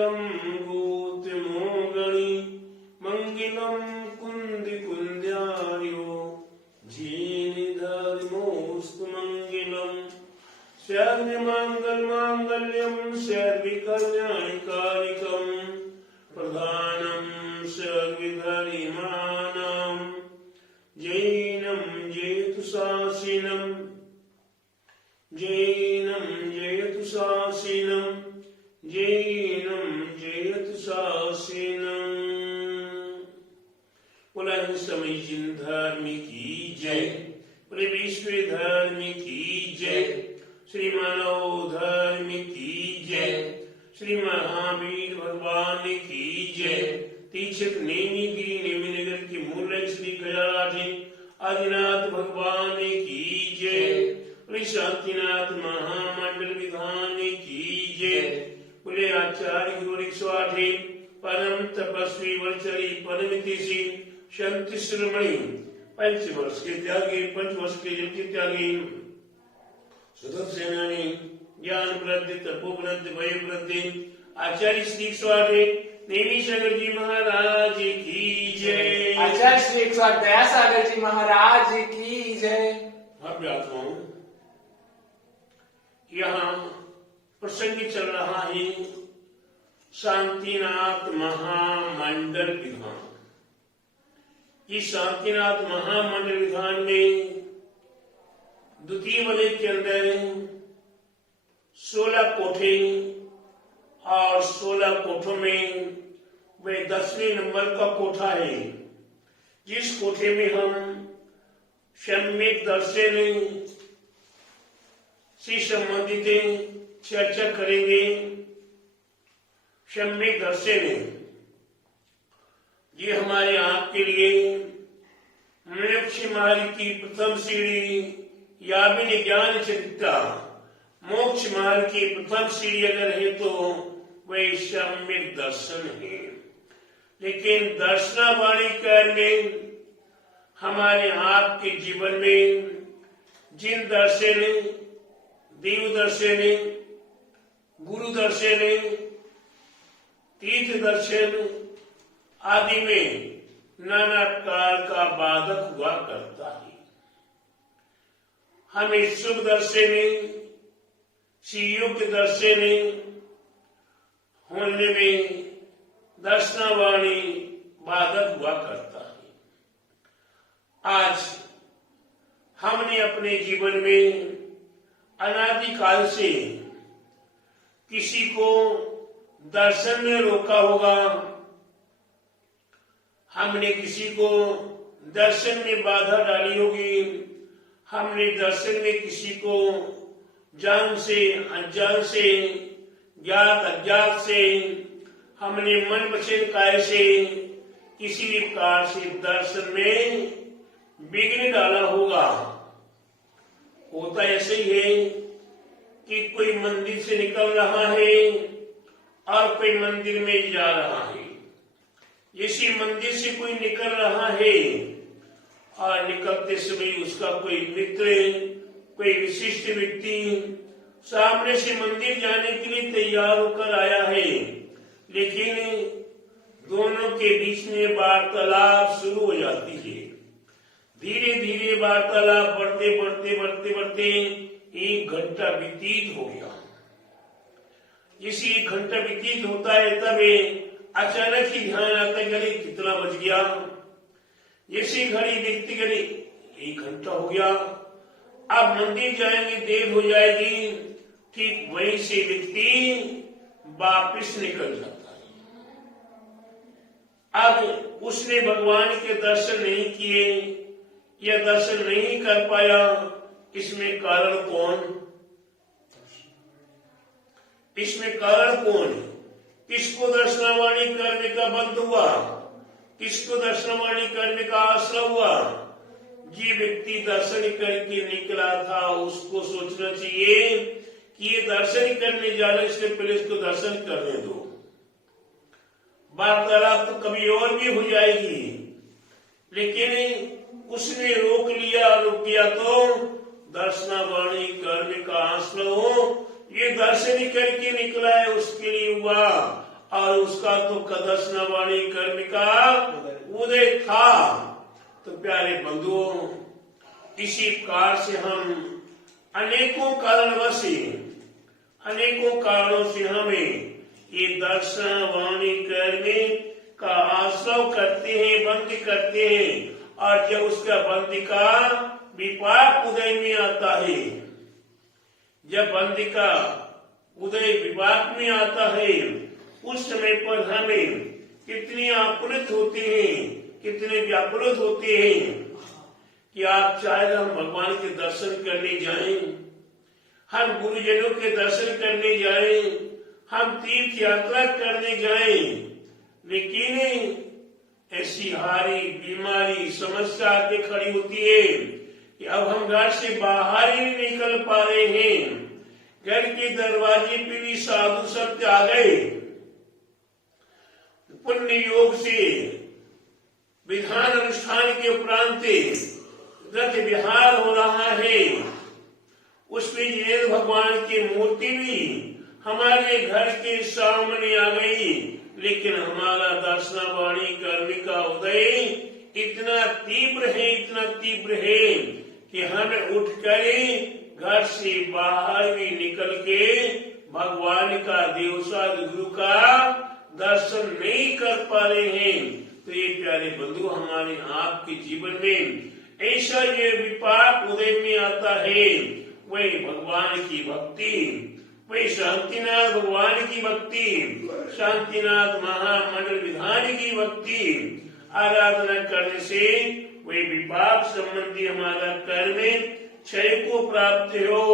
मंगलम गोत्रमोगणी मंगलम कुंदी कुंद्यायो जीनि धर्मोस्तु मंगलम सर्व मंगल मांगल्यम सर्वकल्याणकारिकम प्रधानम सर्वधर्माणां जैनं जयतु शासिनं जैनं जयतु शासिनं जैनं जयतु शासिनं। बोला समय जिन धर्म की जय, पूरे विश्व धर्म की जय, श्री मानव धर्म की जय, श्री महावीर भगवान की जय। तीक्षक नेमी गिरी नेमी नगर के मूल श्री गजाराज आदिनाथ भगवान की जय, श्री शांतिनाथ महामंडल विधान की जय। बोले आचार्य गुरु 108 परम तपस्वी वरचरी परमितिशी शांति शिरोमणि 5 वर्ष के त्यागी 5 वर्ष के जल के त्यागी सतत सेनानी ज्ञान वृद्धि तपो वृद्धि वय वृद्धि आचार्य श्री 108 नेमी सागर जी महाराज की जय। आचार्य श्री 108 दया सागर जी महाराज की जय। अब आत्माओं यहाँ प्रसंग चल रहा है शांतिनाथ महामंडल विधान। इस शांतिनाथ महामंडल विधान में द्वितीय वलय के अंदर 16 कोठे और 16 कोठों में वह 10वें नंबर का कोठा है, जिस कोठे में हम सम्यक दर्शन से संबंधित चर्चा करेंगे। सम्यक दर्शन ये हमारे आपके लिए मोक्ष मार्ग की प्रथम सीढ़ी या भी ज्ञान चरित्रा मोक्ष मार्ग की प्रथम सीढ़ी अगर है तो वह सम्यक दर्शन है। लेकिन दर्शनावाणी करने हमारे आपके जीवन में जिन दर्शन देव दर्शन गुरु दर्शन तीर्थ दर्शन आदि में नाना प्रकार का बाधक हुआ करता है। हमें शुभ दर्शन योग्य दर्शन होने में दर्शनावाणी बाधक हुआ करता है। आज हमने अपने जीवन में अनादिकाल से किसी को दर्शन में रोका होगा, हमने किसी को दर्शन में बाधा डाली होगी, हमने दर्शन में किसी को जान से अनजान से ज्ञात अज्ञात से हमने मन वचन काय से किसी भी प्रकार से दर्शन में विघ्न डाला होगा। होता ऐसे ही है कि कोई मंदिर से निकल रहा है और कोई मंदिर में जा रहा है। इसी मंदिर से कोई निकल रहा है और निकलते समय उसका कोई मित्र कोई विशिष्ट व्यक्ति सामने से मंदिर जाने के लिए तैयार होकर आया है, लेकिन दोनों के बीच में वार्तालाप शुरू हो जाती है। धीरे धीरे वार्तालाप बढ़ते बढ़ते बढ़ते बढ़ते 1 घंटा व्यतीत हो गया। इसी 1 घंटा व्यतीत होता है तब अचानक ही ध्यान आता है घड़ी कितना बज गया। इसी घड़ी देखते घड़ी 1 घंटा हो गया, अब मंदिर जाएंगे देर हो जाएगी। ठीक वहीं से व्यक्ति वापिस निकल जाता है। अब उसने भगवान के दर्शन नहीं किए या दर्शन नहीं कर पाया, इसमें कारण कौन? इसमें कारण कौन? किसको दर्शनावाणी करने का बंद हुआ, किसको दर्शनावाणी करने का आश्रय हुआ? ये व्यक्ति दर्शन करके निकला था, उसको सोचना चाहिए कि ये दर्शन करने जाने से पहले इसको दर्शन करने दो। वार्तालाप तो कभी और भी हो जाएगी, लेकिन उसने रोक लिया तो दर्शनावाणी करने का आश्रय हो, ये दर्शन करके निकला है उसके लिए हुआ और उसका तो कदर्शन वाणी कर्म का उदय था। तो प्यारे बंधुओं, इसी प्रकार से हम अनेकों कारणवश, अनेकों कारणों से हमें ये दर्शन वाणी कर्म का आश्रय करते हैं, बंद करते हैं। और जब उसका बंद का विपाक उदय में आता है, जब बंद का उदय विपाक में आता है, उस समय पर हमें कितनी आकुलित होते हैं, कितने व्याकुलित होते हैं कि आप चाहे हम भगवान के दर्शन करने जाएं, हम गुरुजनों के दर्शन करने जाएं, हम तीर्थ यात्रा करने जाएं, लेकिन ऐसी हारी बीमारी समस्या आके खड़ी होती है कि अब हम घर से बाहर ही नहीं निकल पा रहे हैं। घर के दरवाजे पे भी साधु संत आ गए, पुण्य योग से विधान अनुष्ठान के उपरांत रथ विहार हो रहा है। उसमें जिनेन्द्र भगवान की मूर्ति भी हमारे घर के सामने आ गई, लेकिन हमारा दर्शन वाणी कर्म का उदय इतना तीव्र है, इतना तीव्र है कि हमें उठकर घर से बाहर भी निकल के भगवान का देवसाद गुरु का दर्शन नहीं कर पा रहे हैं। तो ये प्यारे बंधु, हमारे आपके जीवन में ऐसा ये विपाक उदय में आता है, वही भगवान की भक्ति, वही शांतिनाथ भगवान की भक्ति, शांतिनाथ महामंडल विधान की भक्ति आराधना करने से वही विपाक संबंधी हमारा कर्म क्षय को प्राप्त हो,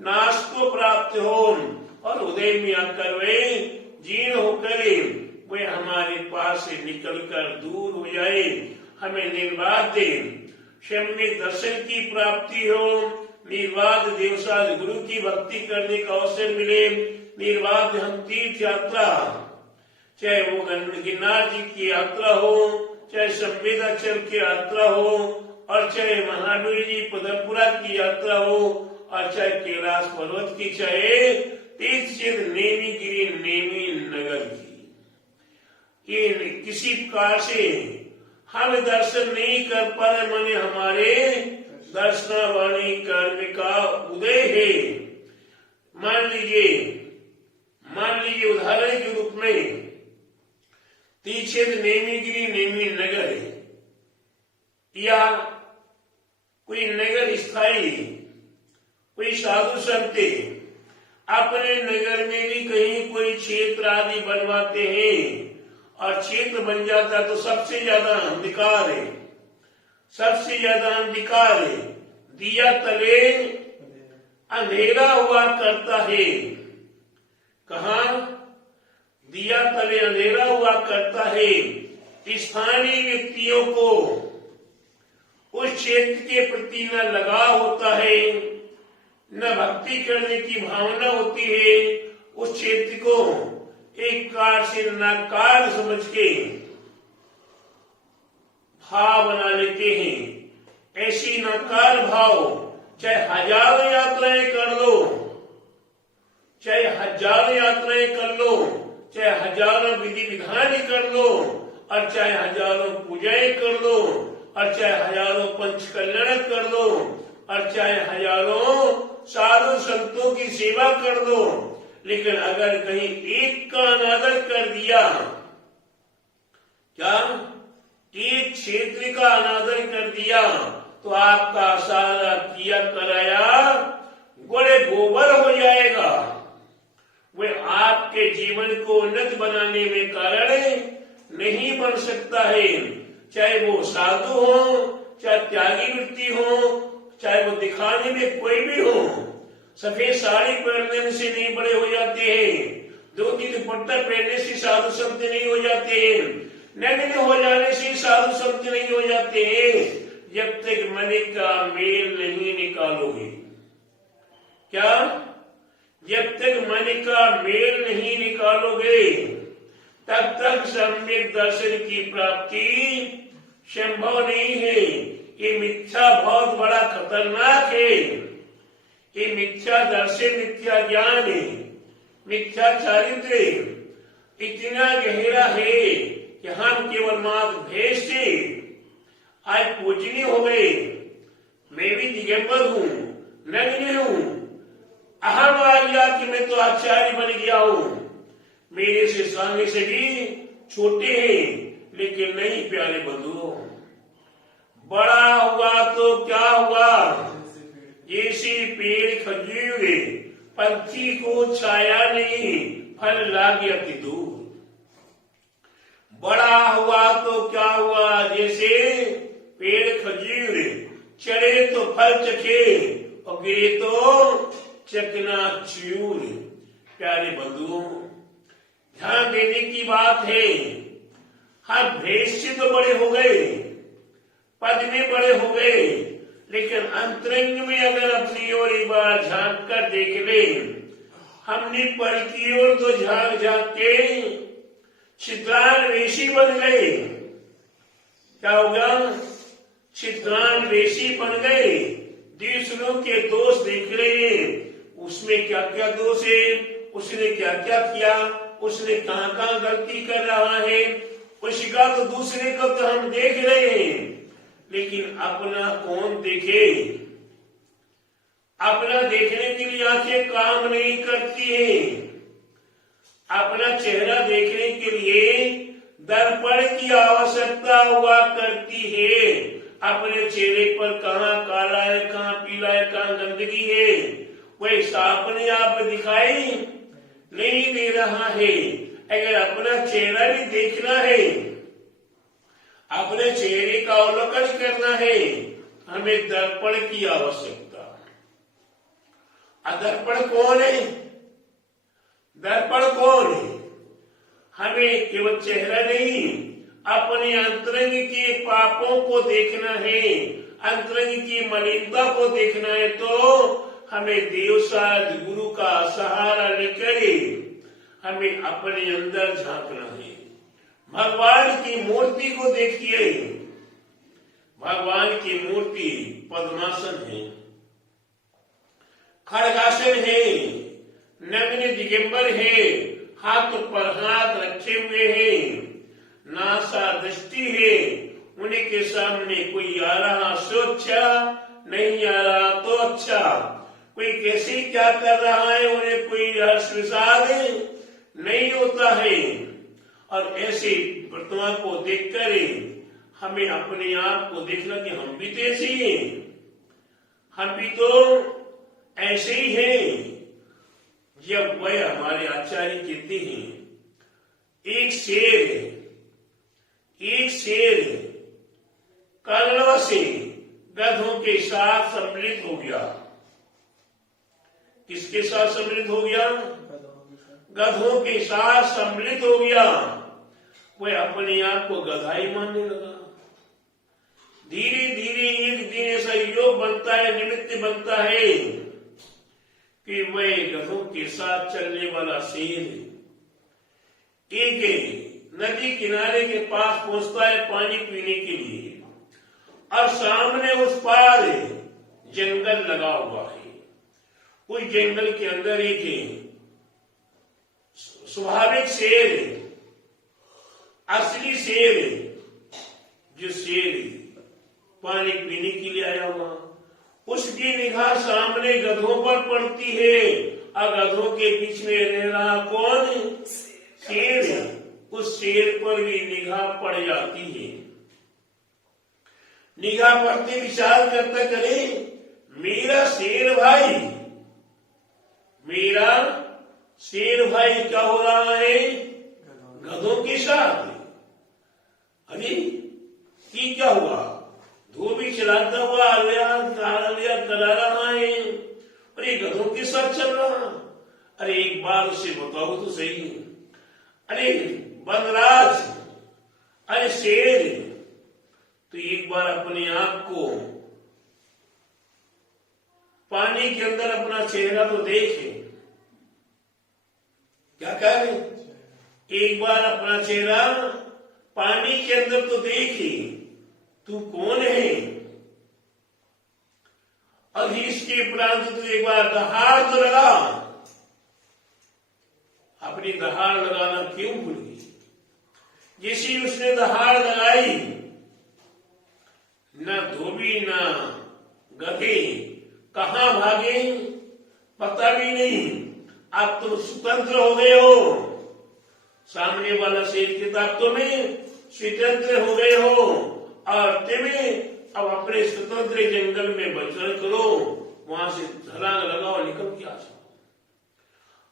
नाश को प्राप्त हो, और उदय में आकर वे जीर्ण होकर वे हमारे पास से निकलकर दूर हो जाए, हमें निर्बाध सम्यक दर्शन की प्राप्ति हो, निर्बाध देवसाद गुरु की भक्ति करने का अवसर मिले, निर्बाध हम तीर्थ यात्रा, चाहे वो गिरनार जी की यात्रा हो, चाहे संवेदाचल की यात्रा हो, और चाहे महावीर जी पदमपुरा की यात्रा हो, और चाहे कैलाश पर्वत की, चाहे तीर्थ क्षेत्र नेमी गिरी नेमी नगर की, ये किसी प्रकार से हम दर्शन नहीं कर पा रहे, माने हमारे दर्शन वाणी कर्म का उदय है। मान लीजिए उदाहरण के रूप में तीक्षेत्र नेमीगिरी नेमी नगर है, या कोई नगर स्थायी कोई साधु संत अपने नगर में भी कहीं कोई क्षेत्र आदि बनवाते हैं, और क्षेत्र बन जाता है तो सबसे ज्यादा अंधकार है, सबसे ज्यादा अंधकार है, दिया तले अंधेरा हुआ करता है। कहा? दिया तले अंधेरा हुआ करता है। स्थानीय व्यक्तियों को उस क्षेत्र के प्रति न लगाव होता है, न भक्ति करने की भावना होती है। उस क्षेत्र को एक कार से नकार समझ के भाव बना लेते हैं। ऐसी नकार भाव चाहे हजारों यात्राएं कर लो, चाहे हजारों यात्राएं कर लो, चाहे हजारों विधि विधान कर लो, और चाहे हजारों पूजाएं कर लो, और चाहे हजारों पंच कल्याण कर लो, और चाहे हजारों साधु संतों की सेवा कर दो, लेकिन अगर कहीं एक का अनादर कर दिया, क्या एक क्षेत्र का अनादर कर दिया, तो आपका सारा किया कराया गोड़े गोबर हो जाएगा। वे आपके जीवन को उन्नत बनाने में कारण नहीं बन सकता है। चाहे वो साधु हो, चाहे त्यागी व्यक्ति हो, चाहे वो दिखाने में कोई भी हो। सफेद साड़ी पहनने से नहीं बड़े हो जाते हैं, धोती दुपट्टा पहनने से साधु संत नहीं हो जाते हैं, नग्न हो जाने से साधु संत नहीं हो जाते हैं, जब तक मन का मेल नहीं निकालोगे। क्या? जब तक मन का मेल नहीं निकालोगे, तब तक सम्यक दर्शन की प्राप्ति संभव नहीं है। ये मिथ्या बहुत बड़ा खतरनाक है। ये मिथ्या दर्शन, मिथ्या ज्ञान है, मिथ्या चारित्र, इतना गहरा है कि हम केवल मात्र भेष से आज पूजनीय हो गए। मैं भी दिगंबर हूँ, नग्न हूँ। अहम आ गया कि मैं तो आचार्य बन गया हूँ। मेरे से सामने से भी छोटे हैं, लेकिन नहीं प्यारे बंधुओं, बड़ा हुआ तो क्या हुआ? जैसे पेड़ खजूर पंछी को छाया नहीं, फल लागे अति दूर। बड़ा हुआ तो क्या हुआ? जैसे पेड़ खजूर चढ़े तो फल चखे और गिरे तो चकनाचूर। प्यारे बंधुओं, ध्यान देने की बात है। हम भेष से तो बड़े हो गए, पद में बड़े हो गए, लेकिन अंतरंग में अगर अपनी ओर एक बार झांक कर देख ले, हमने पर की ओर तो झांक झांक के छिद्रान्वेषी बन गए। क्या होगा? छिद्रान्वेषी बन गए। दूसरों के दोष देख रहे हैं, उसमें क्या क्या दोष है, उसने क्या क्या किया, उसने कहां कहां गलती कर रहा है, उसका तो दूसरे को तो हम देख रहे हैं, लेकिन अपना कौन देखे? अपना देखने के लिए आंखें काम नहीं करती हैं। अपना चेहरा देखने के लिए दर्पण की आवश्यकता हुआ करती है। अपने चेहरे पर कहाँ काला है, कहाँ पीला है, कहाँ गंदगी है, वैसा अपने आप दिखाई नहीं दे रहा है। अगर अपना चेहरा भी देखना है, अपने चेहरे का अवलोकन करना है, हमें दर्पण की आवश्यकता। दर्पण कौन है? दर्पण कौन है? हमें केवल चेहरा नहीं, अपने अंतरंग के पापों को देखना है, अंतरंग की मलिनता को देखना है। तो हमें देवसाद गुरु का सहारा लेकर हमें अपने अंदर झांकना है। भगवान की मूर्ति को देखिए। भगवान की मूर्ति पद्मासन है, खड़गासन है, नग्न दिगंबर है, हाथ पर हाथ रखे हुए हैं, नासा दृष्टि है। उन्हीं के सामने कोई आ रहा सो अच्छा, नहीं आ रहा तो अच्छा। कोई कैसे क्या कर रहा है, उन्हें कोई हर्ष विषाद नहीं होता है। और ऐसे वर्तमान को देखकर हमें अपने आप को देखना कि हम भी तो ऐसे ही हैं, हम भी तो ऐसे ही हैं। जब वह हमारे आचार्य कहते हैं, एक शेर कर्ण से गधों के साथ सम्मिलित हो गया। किसके साथ सम्मिलित हो गया? गधों के साथ सम्मिलित हो गया। वह अपने आप को गधाई मानने लगा। धीरे धीरे एक दिन ऐसा योग बनता है, निमित्त बनता है कि वह गधों के साथ चलने वाला शेर एक नदी किनारे के पास पहुंचता है पानी पीने के लिए, और सामने उस पार जंगल लगा हुआ है। उस जंगल के अंदर एक स्वाभाविक शेर, असली शेर, जो शेर पानी पीने के लिए आया हुआ, उसकी निगाह सामने गधों पर पड़ती है। और गधों के बीच में रह रहा कौन? शेर। उस शेर पर भी निगाह पड़ जाती है। निगाह पड़ते विचार करता करे, मेरा शेर भाई, मेरा शेर भाई क्या हो रहा है गधों के साथ? अरे ये क्या हुआ? धोबी चलाता हुआ लिया करा रहा है और ये गधों के साथ चल रहा। अरे एक बार उसे बताओ तो सही। अरे वनराज, अरे शेर, तो एक बार अपने आप को पानी के अंदर अपना चेहरा तो देखे। क्या कह रहे? एक बार अपना चेहरा पानी के अंदर तो देखे, तू कौन है? और इसके उपरांत तू एक बार दहाड़ तो लगा, अपनी दहाड़ लगाना क्यों भूल गई? जिसी उसने दहाड़ लगाई, न धोबी न गधे कहां भागे पता भी नहीं। अब तुम स्वतंत्र हो गए हो, सामने वाला शेर किताब तुम्हें स्वतंत्र हो गए हो और तुम्हें अब अपने स्वतंत्र जंगल में विचरण करो, वहां से छलांग लगाओ, निकल के आ जाओ।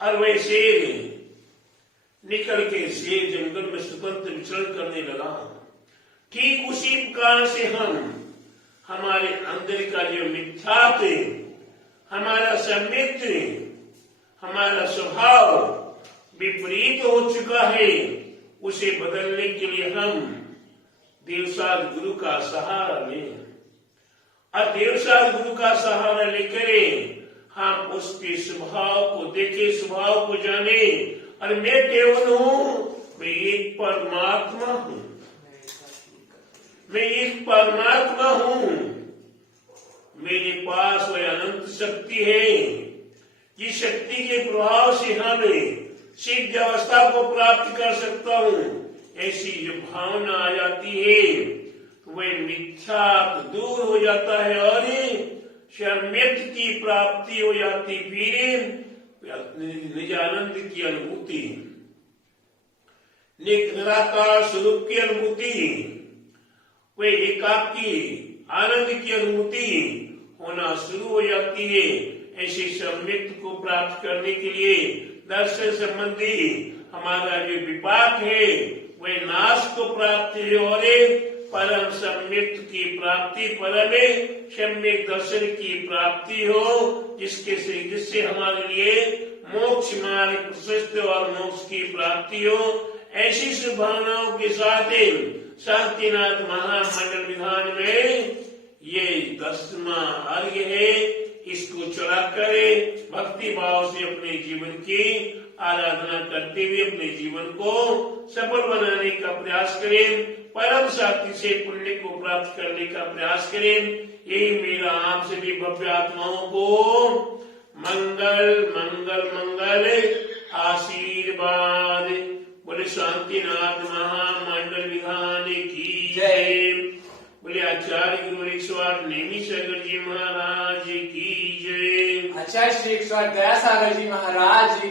और वह शेर निकल के शेर जंगल में स्वतंत्र विचरण करने लगा। ठीक उसी प्रकार से हमारे अंदर का जो मिथ्यात्व, हमारा सम्मित्र, हमारा स्वभाव विपरीत हो चुका है, उसे बदलने के लिए हम देवसाद गुरु का सहारा लें। और देवसाद गुरु का सहारा लेकर हम उसके स्वभाव को देखें, स्वभाव को जाने। और मैं केवल हूं, मैं एक परमात्मा हूं, मैं एक परमात्मा हूं। मेरे पास वह अनंत शक्ति है, जिस शक्ति के प्रभाव से हम सिद्ध अवस्था को प्राप्त कर सकता हूं। ऐसी जो भावना आ जाती है तो वह मिथ्या दूर हो जाता है और सम्यक की प्राप्ति हो जाती, फिर निजानंद की अनुभूति, निराकार स्वरूप की अनुभूति, वे एकाकी आनंद की अनुभूति होना शुरू हो जाती है। ऐसे सम्यक को प्राप्त करने के लिए दर्शन संबंधी हमारा जो विपाक है वह नाश को प्राप्त है और परम सम्यक की प्राप्ति, परम सम्यक दर्शन की प्राप्ति हो, जिससे हमारे लिए मोक्ष मार्ग प्रशस्त और मोक्ष की प्राप्ति हो। ऐसी शुभभावनाओं के साथ शांतिनाथ महामंडल विधान में ये 10वां अर्घ्य है। इसको चढ़ाकर भक्ति भाव से अपने जीवन की आराधना करते हुए अपने जीवन को सफल बनाने का प्रयास करें, परम शांति से पुण्य को प्राप्त करने का प्रयास करें। यही मेरा आप सभी भव्य आत्माओं को मंगल मंगल मंगल आशीर्वाद। बोले शांतिनाथ महामंडल विधान की जय। बोले आचार्य गुरु 108 नेमी सागर जी महाराज की जय। आचार्य श्री 108 दयासागर जी महाराज की